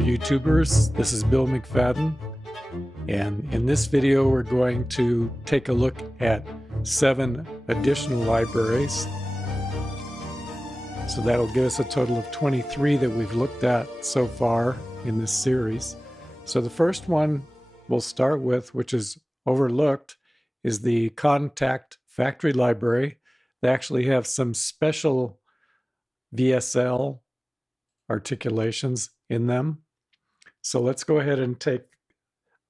YouTubers, this is Bill McFadden, and in this video we're going to take a look at 7 additional libraries. So that'll give us a total of 23 that we've looked at so far in this series. So the first one we'll start with, which is overlooked, is the Kontakt factory library. They actually have some special VSL articulations in them. So let's go ahead and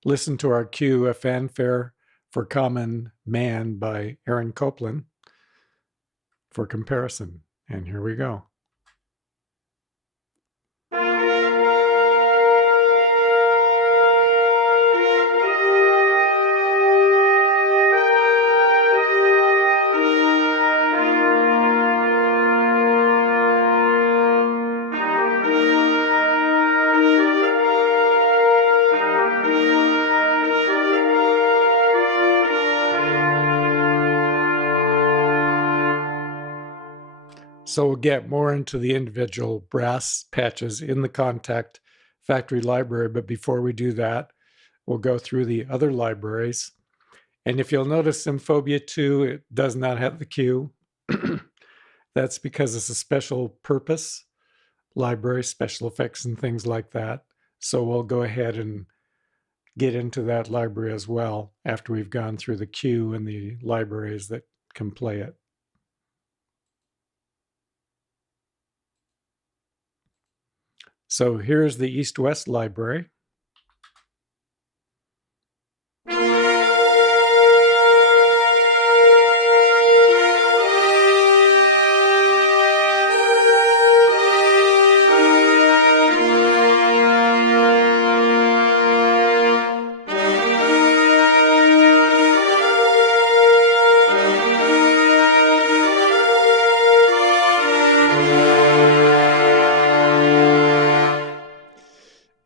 listen to our cue, A Fanfare for Common Man by Aaron Copland, for comparison. And here we go. So we'll get more into the individual brass patches in the Kontakt factory library, but before we do that, we'll go through the other libraries. And if you'll notice, Symphobia 2, it does not have the cue. That's because it's a special purpose library, special effects and things like that. So we'll go ahead and get into that library as well after we've gone through the cue and the libraries that can play it. So here's the East-West library.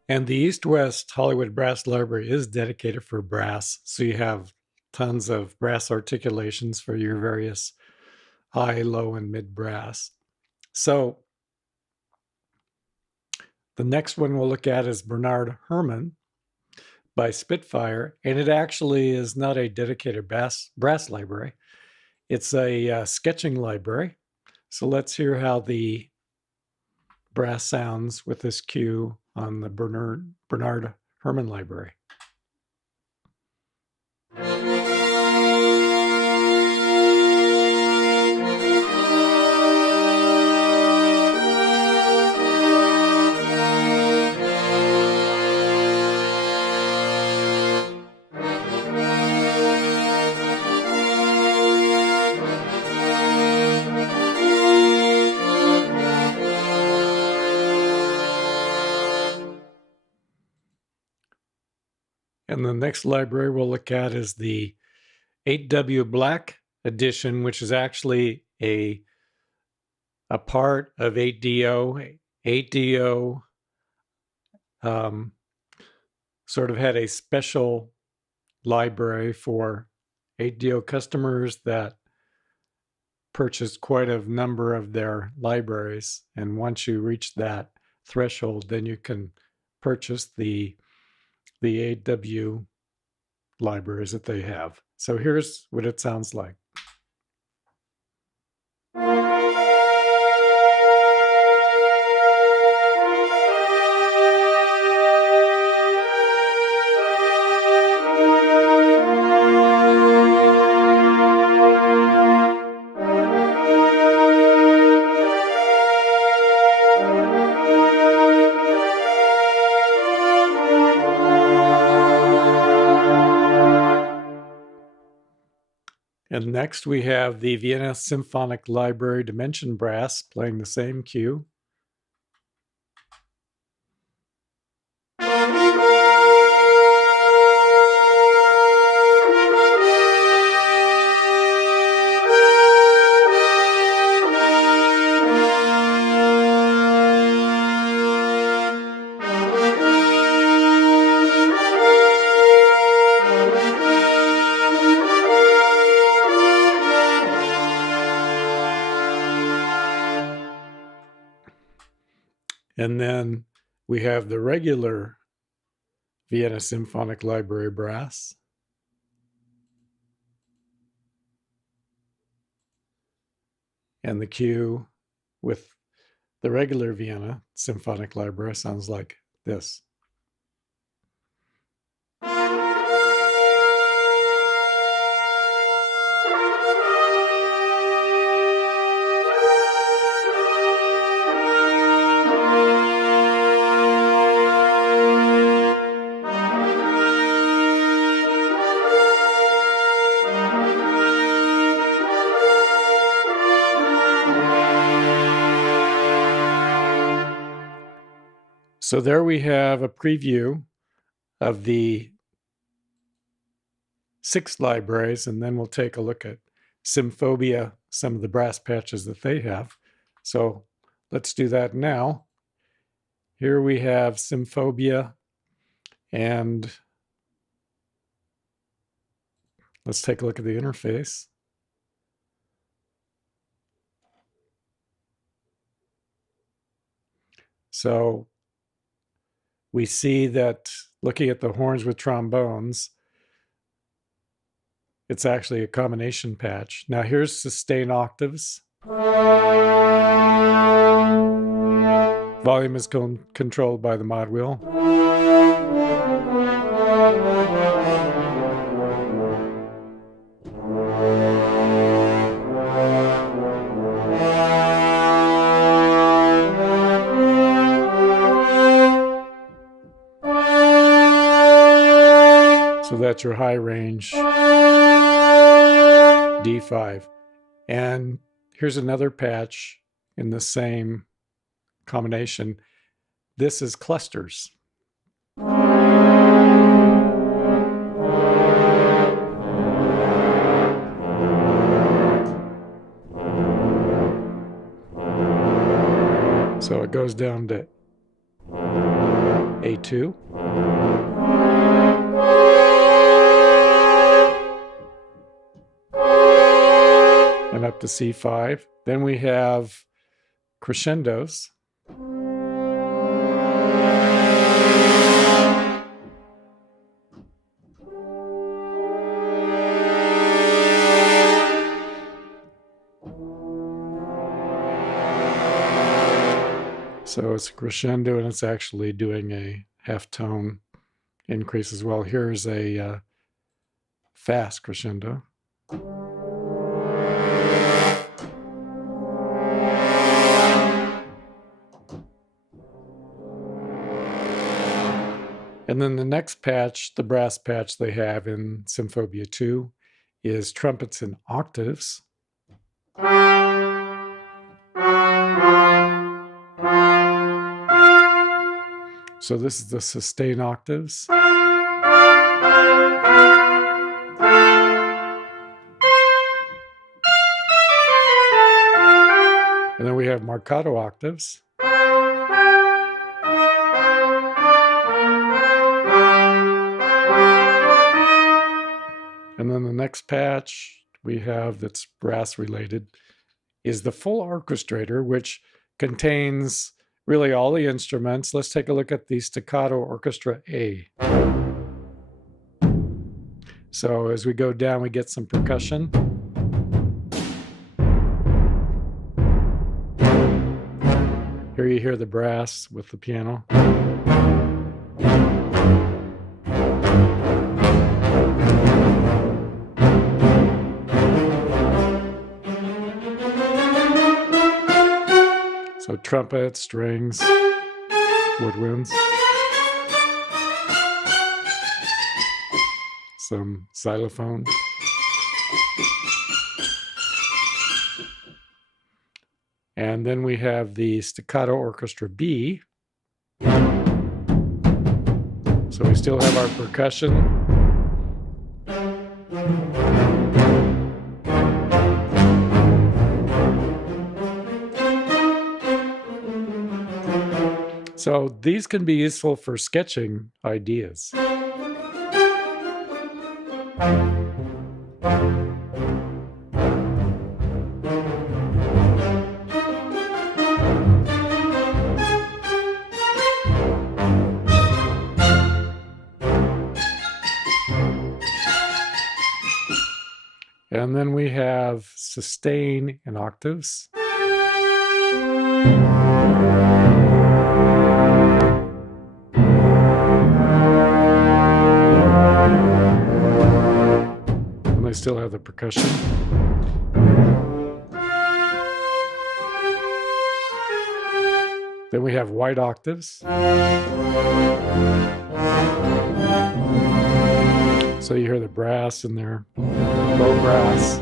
And the East-West Hollywood Brass Library is dedicated for brass. So you have tons of brass articulations for your various high, low, and mid brass. So the next one we'll look at is Bernard Herrmann by Spitfire. And it actually is not a dedicated brass library. It's a sketching library. So let's hear how the brass sounds with this cue on the Bernard Herrmann library. And the next library we'll look at is the 8W Black edition, which is actually a part of 8DO. 8DO sort of had a special library for 8DO customers that purchased quite a number of their libraries. And once you reach that threshold, then you can purchase the 8W libraries that they have. So here's what it sounds like. And next we have the Vienna Symphonic Library Dimension Brass playing the same cue. And then We have the regular Vienna Symphonic Library brass. And the cue with the regular Vienna Symphonic Library sounds like this. So there we have a preview of the 6 libraries, and then we'll take a look at Symphobia, some of the brass patches that they have. So let's do that now. Here we have Symphobia, and let's take a look at the interface. So we see that looking at the horns with trombones, it's actually a combination patch. Now here's sustain octaves. Volume is controlled by the mod wheel. So that's your high range D5. And here's another patch in the same combination. This is clusters. So it goes down to A2. And up to C5. Then we have crescendos. So it's a crescendo, and it's actually doing a half tone increase as well. Here's a fast crescendo. And then the next patch, the brass patch they have in Symphobia 2, is trumpets in octaves. So this is the sustain octaves. And then we have marcato octaves. And then the next patch we have that's brass related is the full orchestrator, which contains really all the instruments. Let's take a look at the staccato orchestra A. So as we go down, we get some percussion. Here you hear the brass with the piano. So trumpet, strings, woodwinds, some xylophone. And then we have the staccato orchestra B. So we still have our percussion. So these can be useful for sketching ideas. And then we have sustain in octaves. And they still have the percussion. Then we have wide octaves. So you hear the brass in there, low brass.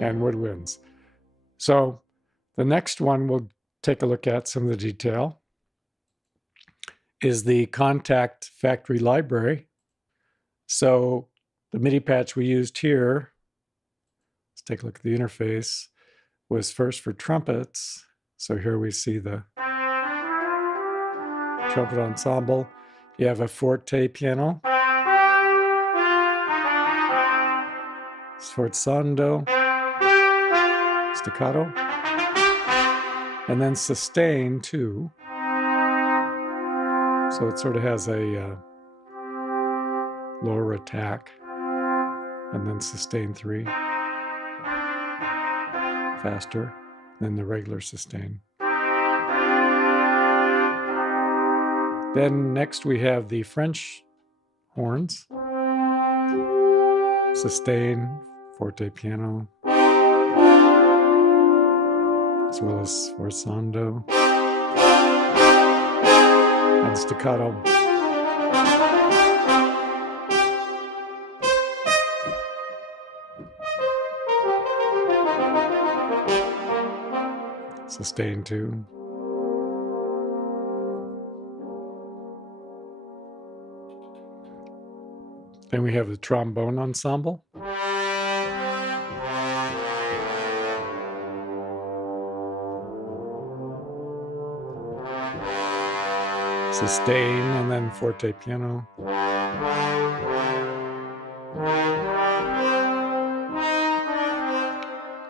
And woodwinds. So the next one we'll take a look at some of the detail is the Kontakt factory library. So the MIDI patch we used here, let's take a look at the interface, was first for trumpets. So here we see the trumpet ensemble. You have a forte piano, sforzando, staccato, and then sustain too. So it sort of has a lower attack, and then sustain 3, faster than the regular sustain. Then next we have the French horns, sustain, forte piano, as well as sforzando and staccato. Sustain 2. Then we have the trombone ensemble. Sustain and then forte piano.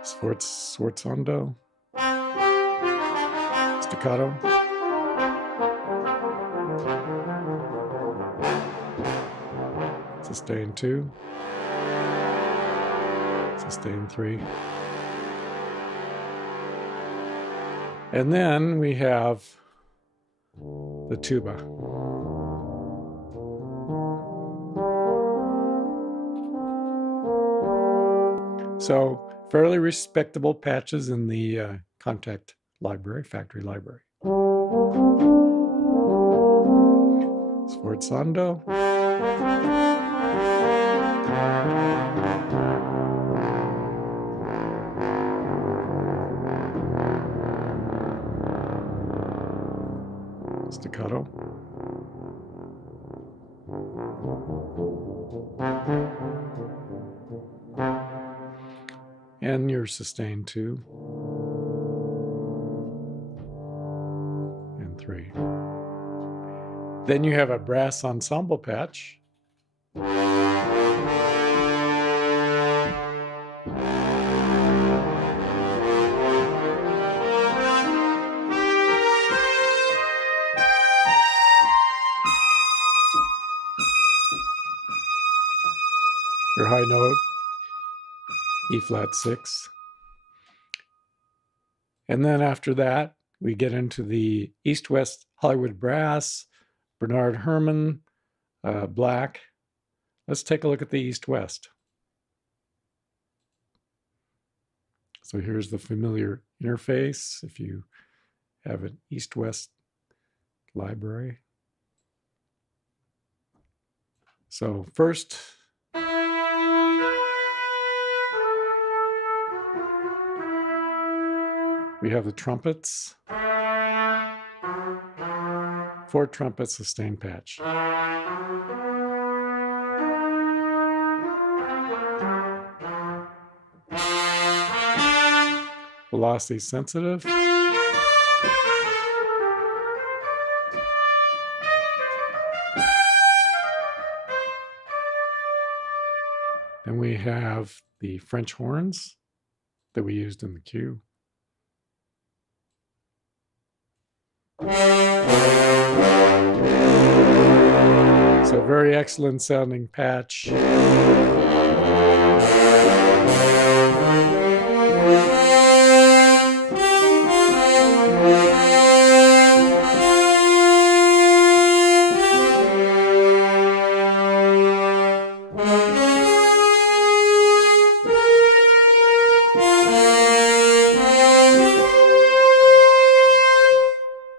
Sforzando. Staccato. Sustain 2. Sustain 3. And then we have the tuba. So fairly respectable patches in the Kontakt library, factory library. Sforzando. Staccato. And your sustain 2 and 3. Then you have a brass ensemble patch. Your high note, E flat 6. And then after that, we get into the East-West Hollywood Brass, Bernard Herrmann, black. Let's take a look at the East-West. So here's the familiar interface if you have an East-West library. So first, we have the trumpets. 4 trumpet sustain patch. Velocity sensitive. Then we have the French horns that we used in the cue. very excellent sounding patch.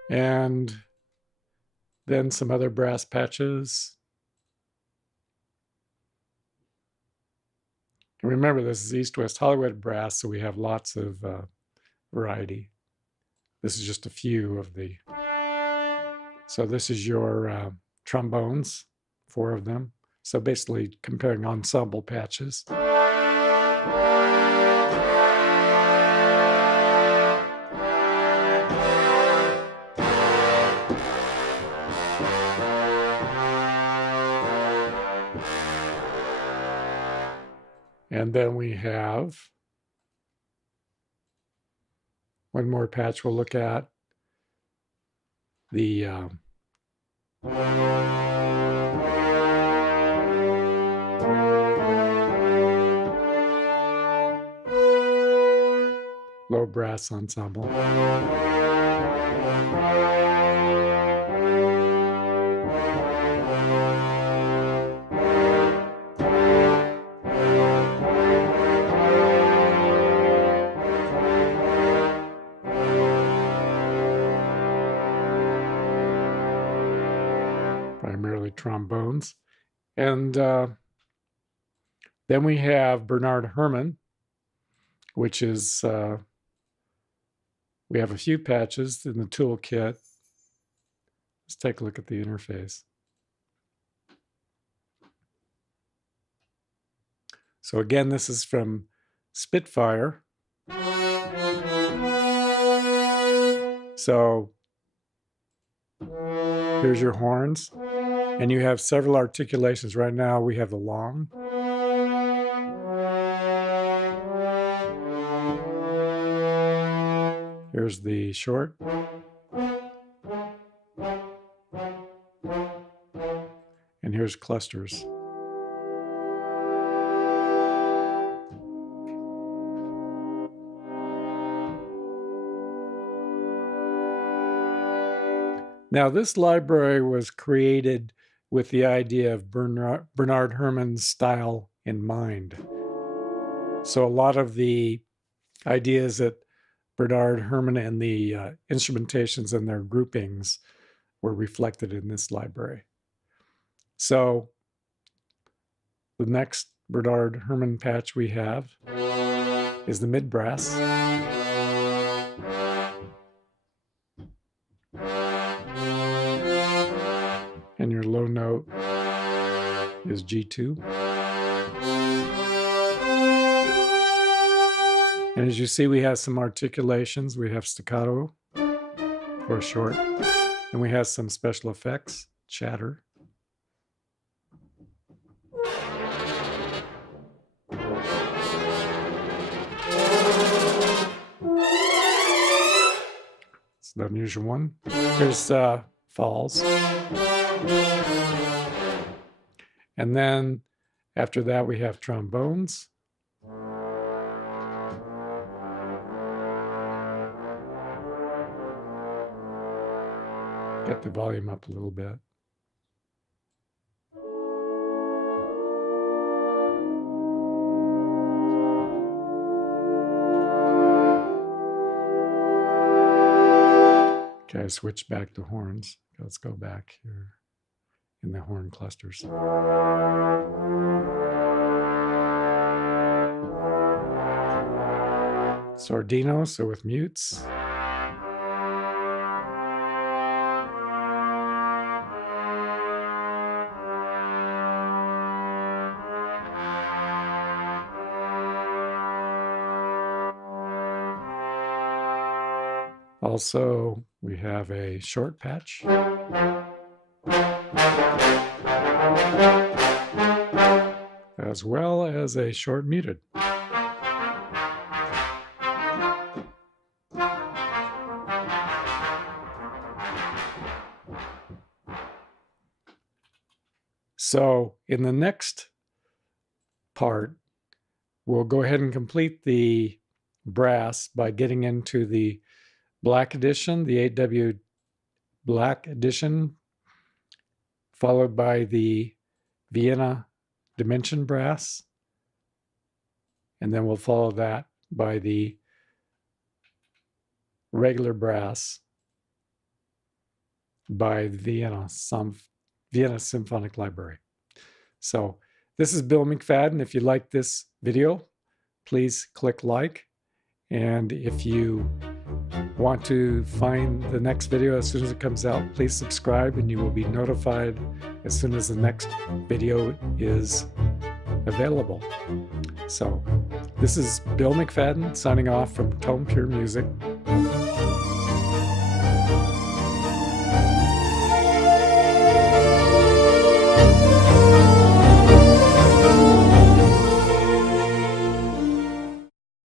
And then some other brass patches. And remember, this is East West Hollywood brass, so we have lots of variety. This is just a few of the. So this is your trombones, 4 of them. So basically comparing ensemble patches. And then we have one more patch we'll look at. The low brass ensemble. Primarily trombones. And then we have Bernard Herrmann, which is, we have a few patches in the toolkit. Let's take a look at the interface. So again, this is from Spitfire. So here's your horns. And you have several articulations. Right now we have the long. Here's the short. And here's clusters. Now, this library was created with the idea of Bernard Herrmann's style in mind. So a lot of the ideas that Bernard Herrmann and the instrumentations and their groupings were reflected in this library. So the next Bernard Herrmann patch we have is the mid brass. And your low note is G2. And as you see, we have some articulations. We have staccato for short. And we have some special effects, chatter. It's the unusual one. Here's falls. And then after that, we have trombones. Get the volume up a little bit. Okay, switch back to horns. Let's go back here in the horn clusters. Sordino, so with mutes. Also, we have a short patch. As well as a short muted. So in the next part, we'll go ahead and complete the brass by getting into the Black Edition, the 8W Black Edition, followed by the Vienna Dimension Brass, and then we'll follow that by the regular brass by Vienna Symphonic Library. So this is Bill McFadden. If you like this video, please click like. And if you want to find the next video as soon as it comes out, please subscribe and you will be notified as soon as the next video is available. So this is Bill McFadden signing off from Tone Pure Music.